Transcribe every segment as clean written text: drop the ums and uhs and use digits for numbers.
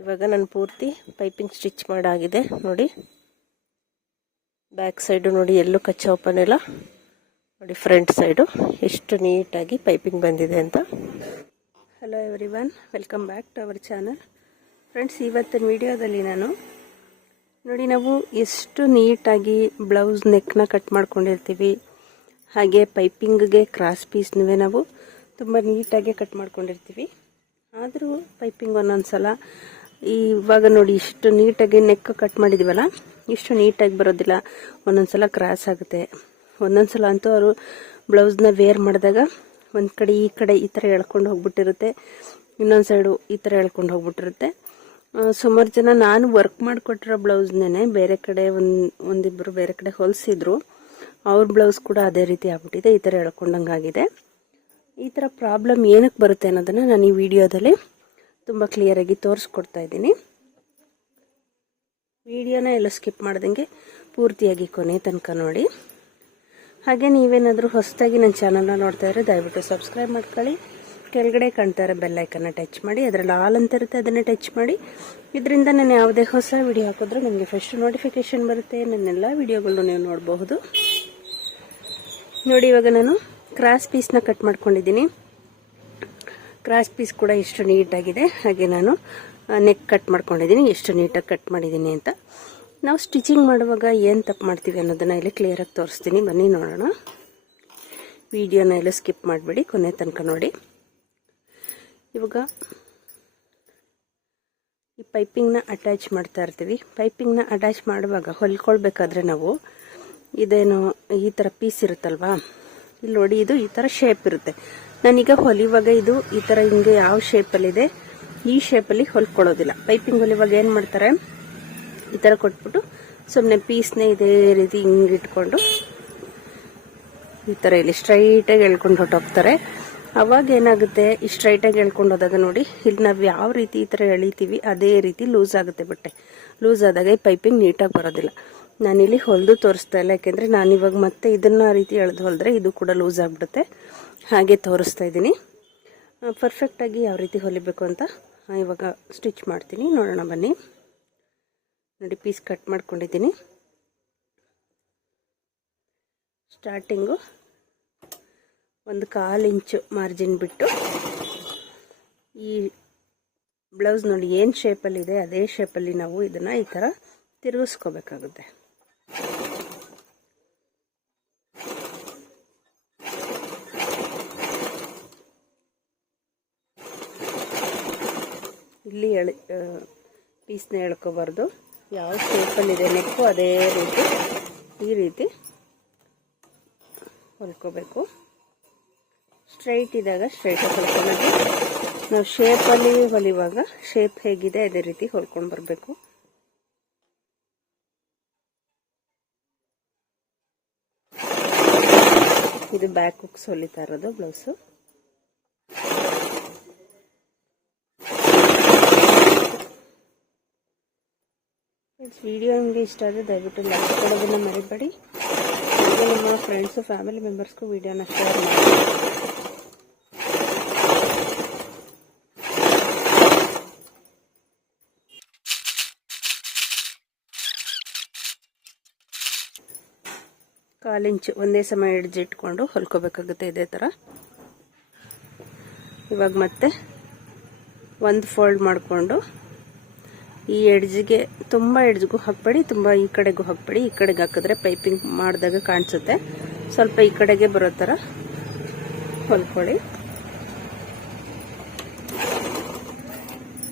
ಇವಾಗ ನಾನು ಪೂರ್ತಿ ಪೈಪಿಂಗ್ ಸ್ಟಿಚ್ ಮಾಡಾಗಿದೆ ನೋಡಿ. ಬ್ಯಾಕ್ ಸೈಡು ನೋಡಿ ಎಲ್ಲೂ ಕಚ್ಚಾ ಓಪನ್ ಇಲ್ಲ ನೋಡಿ. ಫ್ರಂಟ್ ಸೈಡು ಎಷ್ಟು ನೀಟಾಗಿ ಪೈಪಿಂಗ್ ಬಂದಿದೆ ಅಂತ. Hello everyone, welcome back to our channel. Friends, ಇವತ್ತಿನ ವಿಡಿಯೋದಲ್ಲಿ ನಾನು ನೋಡಿ, ನಾವು ಎಷ್ಟು ನೀಟಾಗಿ ಬ್ಲೌಸ್ ನೆಕ್ನ ಕಟ್ ಮಾಡ್ಕೊಂಡಿರ್ತೀವಿ, ಹಾಗೆ ಪೈಪಿಂಗ್ಗೆ ಕ್ರಾಸ್ ಪೀಸ್ನವೇ ನಾವು ತುಂಬ ನೀಟಾಗಿ ಕಟ್ ಮಾಡ್ಕೊಂಡಿರ್ತೀವಿ. ಆದರೂ ಪೈಪಿಂಗ್ ಒಂದೊಂದ್ಸಲ ಇವಾಗ ನೋಡಿ ಇಷ್ಟು ನೀಟಾಗಿ ನೆಕ್ ಕಟ್ ಮಾಡಿದ್ದೀವಲ್ಲ, ಇಷ್ಟು ನೀಟಾಗಿ ಬರೋದಿಲ್ಲ. ಒಂದೊಂದ್ಸಲ ಕ್ರಾಸ್ ಆಗುತ್ತೆ. ಒಂದೊಂದ್ಸಲ ಅಂತೂ ಅವರು ಬ್ಲೌಸ್ನ ವೇರ್ ಮಾಡಿದಾಗ ಒಂದು ಕಡೆ ಈ ಕಡೆ ಈ ಥರ ಎಳ್ಕೊಂಡು ಹೋಗ್ಬಿಟ್ಟಿರುತ್ತೆ, ಇನ್ನೊಂದು ಸೈಡು ಈ ಥರ ಎಳ್ಕೊಂಡು ಹೋಗ್ಬಿಟ್ಟಿರುತ್ತೆ. ಸುಮಾರು ಜನ ನಾನು ವರ್ಕ್ ಮಾಡಿಕೊಟ್ಟಿರೋ ಬ್ಲೌಸ್ನೇ ಬೇರೆ ಕಡೆ ಒಂದಿಬ್ಬರು ಬೇರೆ ಕಡೆ ಹೊಲಿಸಿದ್ರು. ಅವ್ರ ಬ್ಲೌಸ್ ಕೂಡ ಅದೇ ರೀತಿ ಆಗ್ಬಿಟ್ಟಿದೆ, ಈ ಥರ ಎಳ್ಕೊಂಡಂಗಾಗಿದೆ. ಈ ಥರ ಪ್ರಾಬ್ಲಮ್ ಏನಕ್ಕೆ ಬರುತ್ತೆ ಅನ್ನೋದನ್ನು ನಾನು ಈ ವಿಡಿಯೋದಲ್ಲಿ ತುಂಬ ಕ್ಲಿಯರಾಗಿ ತೋರಿಸ್ಕೊಡ್ತಾ ಇದ್ದೀನಿ. ವಿಡಿಯೋನ ಎಲ್ಲ ಸ್ಕಿಪ್ ಮಾಡ್ದಂಗೆ ಪೂರ್ತಿಯಾಗಿ ಕೊನೆ ತನಕ ನೋಡಿ. ಹಾಗೆ ನೀವೇನಾದರೂ ಹೊಸದಾಗಿ ನನ್ನ ಚಾನಲ್ನ ನೋಡ್ತಾ ಇದ್ರೆ ದಯವಿಟ್ಟು ಸಬ್ಸ್ಕ್ರೈಬ್ ಮಾಡ್ಕೊಳ್ಳಿ. ಕೆಳಗಡೆ ಕಾಣ್ತಾ ಇರೋ ಬೆಲ್ ಐಕನ್ನ ಟಚ್ ಮಾಡಿ, ಅದರಲ್ಲಿ ಆಲ್ ಅಂತ ಇರುತ್ತೆ, ಅದನ್ನು ಟಚ್ ಮಾಡಿ. ಇದರಿಂದ ನಾನು ಯಾವುದೇ ಹೊಸ ವಿಡಿಯೋ ಹಾಕಿದ್ರೂ ನಿಮಗೆ ಫಸ್ಟ್ ನೋಟಿಫಿಕೇಶನ್ ಬರುತ್ತೆ. ನನ್ನೆಲ್ಲ ವಿಡಿಯೋಗಳನ್ನ ನೀವು ನೋಡಬಹುದು. ನೋಡಿ, ಇವಾಗ ನಾನು ಕ್ರಾಸ್ ಪೀಸ್ನ ಕಟ್ ಮಾಡ್ಕೊಂಡಿದ್ದೀನಿ. ಕ್ರಾಸ್ ಪೀಸ್ ಕೂಡ ಎಷ್ಟು ನೀಟಾಗಿದೆ. ಹಾಗೆ ನಾನು ನೆಕ್ ಕಟ್ ಮಾಡ್ಕೊಂಡಿದ್ದೀನಿ, ಎಷ್ಟು ನೀಟಾಗಿ ಕಟ್ ಮಾಡಿದ್ದೀನಿ ಅಂತ. ನಾವು ಸ್ಟಿಚಿಂಗ್ ಮಾಡುವಾಗ ಏನು ತಪ್ಪು ಮಾಡ್ತೀವಿ ಅನ್ನೋದನ್ನು ಇಲ್ಲಿ ಕ್ಲಿಯರಾಗಿ ತೋರಿಸ್ತೀನಿ. ಬನ್ನಿ ನೋಡೋಣ. ವಿಡಿಯೋನ ಎಲ್ಲ ಸ್ಕಿಪ್ ಮಾಡಬೇಡಿ, ಕೊನೆ ತನಕ ನೋಡಿ. ಇವಾಗ ಈ ಪೈಪಿಂಗ್ನ ಅಟ್ಯಾಚ್ ಮಾಡ್ತಾ ಇರ್ತೀವಿ. ಪೈಪಿಂಗ್ನ ಅಟ್ಯಾಚ್ ಮಾಡುವಾಗ ಹೊಲ್ಕೊಳ್ಬೇಕಾದ್ರೆ ನಾವು ಇದೇನು ಈ ಥರ ಪೀಸ್ ಇರುತ್ತಲ್ವಾ, ಇಲ್ಲಿ ನೋಡಿ, ಇದು ಈ ಥರ ಶೇಪ್ ಇರುತ್ತೆ. ನಾನೀಗ ಹೊಲಿವಾಗ ಇದು ಈ ಥರ ಹಿಂಗೆ ಯಾವ ಶೇಪಲ್ಲಿದೆ ಈ ಶೇಪಲ್ಲಿ ಹೊಲ್ಕೊಳ್ಳೋದಿಲ್ಲ. ಪೈಪಿಂಗ್ ಹೊಲಿವಾಗ ಏನು ಮಾಡ್ತಾರೆ, ಈ ಥರ ಕೊಟ್ಬಿಟ್ಟು ಸುಮ್ಮನೆ ಪೀಸ್ನೇ ಇದೇ ರೀತಿ ಹಿಂಗೆ ಇಟ್ಕೊಂಡು ಈ ಥರ ಇಲ್ಲಿ ಸ್ಟ್ರೈಟಾಗಿ ಎಳ್ಕೊಂಡು ಹೊಟ್ಟೋಗ್ತಾರೆ. ಅವಾಗ ಏನಾಗುತ್ತೆ, ಈ ಸ್ಟ್ರೈಟಾಗಿ ಎಳ್ಕೊಂಡು ಹೋದಾಗ ನೋಡಿ, ಇಲ್ಲಿ ನಾವು ಯಾವ ರೀತಿ ಈ ಥರ ಎಳಿತೀವಿ ಅದೇ ರೀತಿ ಲೂಸ್ ಆಗುತ್ತೆ. ಬಟ್ಟೆ ಲೂಸ್ ಆದಾಗ ಈ ಪೈಪಿಂಗ್ ನೀಟಾಗಿ ಬರೋದಿಲ್ಲ. ನಾನಿಲ್ಲಿ ಹೊಲಿದು ತೋರಿಸ್ತಾ ಇಲ್ಲ, ಯಾಕೆಂದರೆ ನಾನಿವಾಗ ಮತ್ತೆ ಇದನ್ನು ರೀತಿ ಎಳೆದು ಹೊಲಿದ್ರೆ ಇದು ಕೂಡ ಲೂಸ್ ಆಗಿಬಿಡುತ್ತೆ. ಹಾಗೆ ತೋರಿಸ್ತಾ ಇದ್ದೀನಿ ಪರ್ಫೆಕ್ಟಾಗಿ ಯಾವ ರೀತಿ ಹೊಲಿಬೇಕು ಅಂತ. ಇವಾಗ ಸ್ಟಿಚ್ ಮಾಡ್ತೀನಿ, ನೋಡೋಣ ಬನ್ನಿ. ನೋಡಿ, ಪೀಸ್ ಕಟ್ ಮಾಡ್ಕೊಂಡಿದ್ದೀನಿ. ಸ್ಟಾರ್ಟಿಂಗು 1/4 ಇಂಚು ಮಾರ್ಜಿನ್ ಬಿಟ್ಟು ಈ ಬ್ಲೌಸ್ ನೋಡಿ ಏನು ಶೇಪಲ್ಲಿದೆ ಅದೇ ಶೇಪಲ್ಲಿ ನಾವು ಇದನ್ನು ಈ ಥರ ತಿರುಗಿಸ್ಕೋಬೇಕಾಗುತ್ತೆ. ಇಲ್ಲಿ ಪೀಸ್ನ ಎಳ್ಕೋಬಾರ್ದು. ಯಾವ ಶೇಪಲ್ಲಿದೆ ನೆಕ್ಕು ಅದೇ ರೀತಿ ಈ ರೀತಿ ಹೊಲ್ಕೋಬೇಕು. ಸ್ಟ್ರೈಟ್ ಇದ್ದಾಗ ಸ್ಟ್ರೈಟಾಗಿ ಹೊಲ್ಕೊಬೇಕು. ನಾವು ಶೇಪಲ್ಲಿ ಹೊಲಿವಾಗ ಶೇಪ್ ಹೇಗಿದೆ ಅದೇ ರೀತಿ ಹೊಲ್ಕೊಂಡು ಬರಬೇಕು. ಇದು ಬ್ಯಾಕ್ ಹುಕ್ಸ್ ಹೊಲಿತಾ ಇರೋದು ಬ್ಲೌಸು. ವಿಡಿಯೋ ನಿಮಗೆ ಇಷ್ಟ ಆದರೆ ದಯವಿಟ್ಟು ಲೈಕ್ ಕೊಡೋದನ್ನು ಮರಿಬೇಡಿ. ಹಾಗೆ ನಿಮ್ಮ ಫ್ರೆಂಡ್ಸು ಫ್ಯಾಮಿಲಿ ಮೆಂಬರ್ಸ್ಗೂ ವಿಡಿಯೋನ ಶೇರ್ ಮಾಡಿ. ಕಾಲು ಇಂಚು ಒಂದೇ ಸಮ ಎಡ್ಜ್ ಇಟ್ಕೊಂಡು ಹೊಲ್ಕೋಬೇಕಾಗುತ್ತೆ ಇದೇ ಥರ. ಇವಾಗ ಮತ್ತೆ ಒಂದು ಫೋಲ್ಡ್ ಮಾಡಿಕೊಂಡು ಈ ಎಡ್ಜ್ಗೆ ತುಂಬ ಎಡ್ಜ್ಗೂ ಹಾಕಬೇಡಿ, ತುಂಬ ಈ ಕಡೆಗೂ ಹಾಕಬೇಡಿ. ಈ ಕಡೆಗೆ ಹಾಕಿದ್ರೆ ಪೈಪಿಂಗ್ ಮಾಡಿದಾಗ ಕಾಣಿಸುತ್ತೆ. ಸ್ವಲ್ಪ ಈ ಕಡೆಗೆ ಬರೋ ಥರ ಹೊಲ್ಕೊಳ್ಳಿ.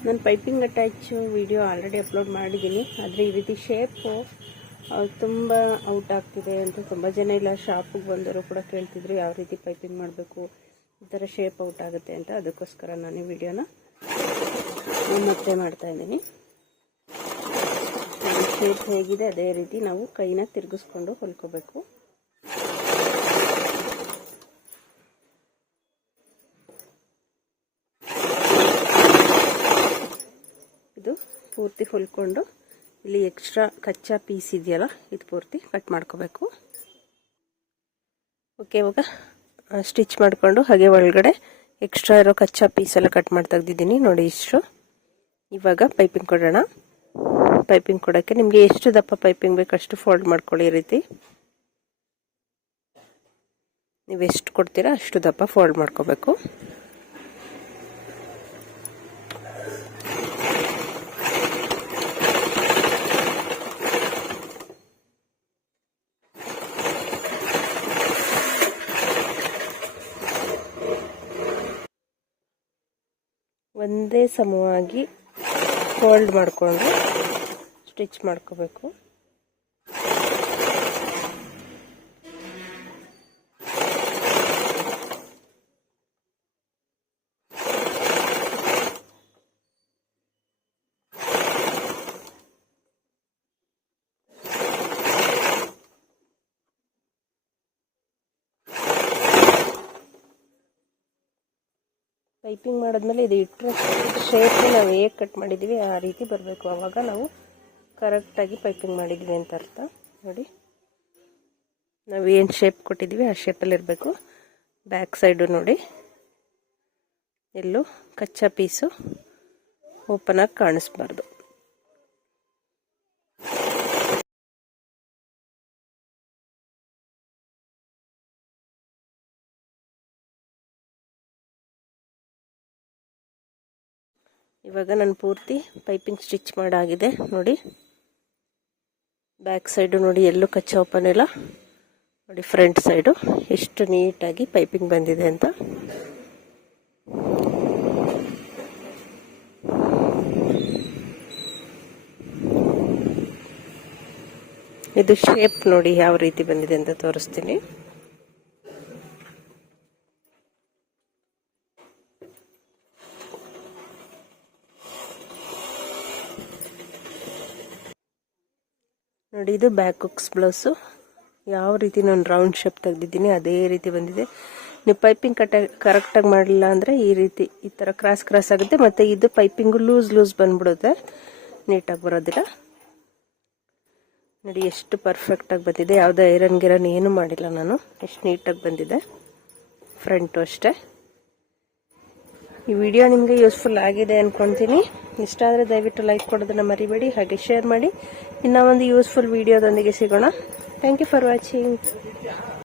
ನಾನು piping attach video already upload ಮಾಡಿದ್ದೀನಿ, ಆದರೆ ಈ ರೀತಿ ಶೇಪು ತುಂಬ ಔಟ್ ಆಗ್ತಿದೆ ಅಂತ ತುಂಬ ಜನ ಇಲ್ಲ ಶಾಪಿಗೆ ಬಂದವರು ಕೂಡ ಕೇಳ್ತಿದ್ರು, ಯಾವ ರೀತಿ ಪೈಪಿಂಗ್ ಮಾಡಬೇಕು, ಈ ಥರ ಶೇಪ್ ಔಟ್ ಆಗುತ್ತೆ ಅಂತ. ಅದಕ್ಕೋಸ್ಕರ ನಾನು ಈ ವಿಡಿಯೋನ ಮತ್ತೆ ಮಾಡ್ತಾ ಇದ್ದೀನಿ. ಶೇಪ್ ಹೇಗಿದೆ ಅದೇ ರೀತಿ ನಾವು ಕೈನ ತಿರುಗಿಸ್ಕೊಂಡು ಹೊಲ್ಕೋಬೇಕು. ಇದು ಪೂರ್ತಿ ಹೊಲ್ಕೊಂಡು ಇಲ್ಲಿ ಎಕ್ಸ್ಟ್ರಾ ಕಚ್ಚಾ ಪೀಸ್ ಇದೆಯಲ್ಲ ಇದು ಪೂರ್ತಿ ಕಟ್ ಮಾಡ್ಕೋಬೇಕು. ಓಕೆ, ಇವಾಗ ಸ್ಟಿಚ್ ಮಾಡಿಕೊಂಡು ಹಾಗೆ ಒಳಗಡೆ ಎಕ್ಸ್ಟ್ರಾ ಇರೋ ಕಚ್ಚಾ ಪೀಸ್ ಎಲ್ಲ ಕಟ್ ಮಾಡಿ ತೆಗೆದಿದ್ದೀನಿ ನೋಡಿ. ಇಷ್ಟು ಇವಾಗ ಪೈಪಿಂಗ್ ಕೊಡೋಣ. ಪೈಪಿಂಗ್ ಕೊಡೋಕ್ಕೆ ನಿಮಗೆ ಎಷ್ಟು ದಪ್ಪ ಪೈಪಿಂಗ್ ಬೇಕು ಅಷ್ಟು ಫೋಲ್ಡ್ ಮಾಡ್ಕೊಳ್ಳಿ. ಈ ರೀತಿ ನೀವು ಎಷ್ಟು ಕೊಡ್ತೀರಾ ಅಷ್ಟು ದಪ್ಪ ಫೋಲ್ಡ್ ಮಾಡ್ಕೋಬೇಕು. ಒಂದೇ ಸಮವಾಗಿ ಫೋಲ್ಡ್ ಮಾಡಿಕೊಂಡು ಸ್ಟಿಚ್ ಮಾಡ್ಕೋಬೇಕು. ಪೈಪಿಂಗ್ ಮಾಡಿದ್ಮೇಲೆ ಇದು ಇಟ್ಟರೆ ಶೇಪ್ ನಾವು ಹೇಗೆ ಕಟ್ ಮಾಡಿದ್ದೀವಿ ಆ ರೀತಿ ಬರಬೇಕು. ಆವಾಗ ನಾವು ಕರೆಕ್ಟಾಗಿ ಪೈಪಿಂಗ್ ಮಾಡಿದ್ವಿ ಅಂತ ಅರ್ಥ. ನೋಡಿ, ನಾವು ಏನು ಶೇಪ್ ಕೊಟ್ಟಿದ್ದೀವಿ ಆ ಶೇಪಲ್ಲಿ ಇರಬೇಕು. ಬ್ಯಾಕ್ ಸೈಡು ನೋಡಿ, ಎಲ್ಲೂ ಕಚ್ಚಾ ಪೀಸು ಓಪನ್ ಆಗಿ ಕಾಣಿಸ್ಬಾರ್ದು. ಇವಾಗ ನಾನು ಪೂರ್ತಿ ಪೈಪಿಂಗ್ ಸ್ಟಿಚ್ ಮಾಡಾಗಿದೆ ನೋಡಿ. ಬ್ಯಾಕ್ ಸೈಡು ನೋಡಿ, ಎಲ್ಲೂ ಕಚ್ಚಾ ಓಪನ್ ಇಲ್ಲ ನೋಡಿ. ಫ್ರಂಟ್ ಸೈಡು ಎಷ್ಟು ನೀಟಾಗಿ ಪೈಪಿಂಗ್ ಬಂದಿದೆ ಅಂತ. ಇದು ಶೇಪ್ ನೋಡಿ ಯಾವ ರೀತಿ ಬಂದಿದೆ ಅಂತ ತೋರಿಸ್ತೀನಿ. ನೋಡಿ, ಇದು ಬ್ಯಾಕ್ ಹುಕ್ಸ್ ಬ್ಲೌಸು. ಯಾವ ರೀತಿ ನಾನು ರೌಂಡ್ ಶೇಪ್ ತೆಗೆದಿದ್ದೀನಿ ಅದೇ ರೀತಿ ಬಂದಿದೆ. ನೀವು ಪೈಪಿಂಗ್ ಕರೆಕ್ಟಾಗಿ ಮಾಡಲಿಲ್ಲ ಅಂದರೆ ಈ ರೀತಿ ಈ ಥರ ಕ್ರಾಸ್ ಆಗುತ್ತೆ. ಮತ್ತು ಇದು ಪೈಪಿಂಗು ಲೂಸ್ ಬಂದ್ಬಿಡುತ್ತೆ, ನೀಟಾಗಿ ಬರೋದಿಲ್ಲ. ನೋಡಿ ಎಷ್ಟು ಪರ್ಫೆಕ್ಟಾಗಿ ಬಂದಿದೆ. ಯಾವುದೇ ಐರನ್ ಗಿರನ್ ಏನೂ ಮಾಡಿಲ್ಲ ನಾನು. ಎಷ್ಟು ನೀಟಾಗಿ ಬಂದಿದೆ. ಫ್ರಂಟು ಅಷ್ಟೇ. ಈ ವಿಡಿಯೋ ನಿಮಗೆ ಯೂಸ್ಫುಲ್ ಆಗಿದೆ ಅಂದ್ಕೊಳ್ತೀನಿ. ಇಷ್ಟ ಆದರೆ ದಯವಿಟ್ಟು ಲೈಕ್ ಕೊಡೋದನ್ನು ಮರಿಬೇಡಿ, ಹಾಗೆ ಶೇರ್ ಮಾಡಿ. ಇನ್ನೂ ಒಂದು ಯೂಸ್ಫುಲ್ ವಿಡಿಯೋದೊಂದಿಗೆ ಸಿಗೋಣ. Thank you for watching.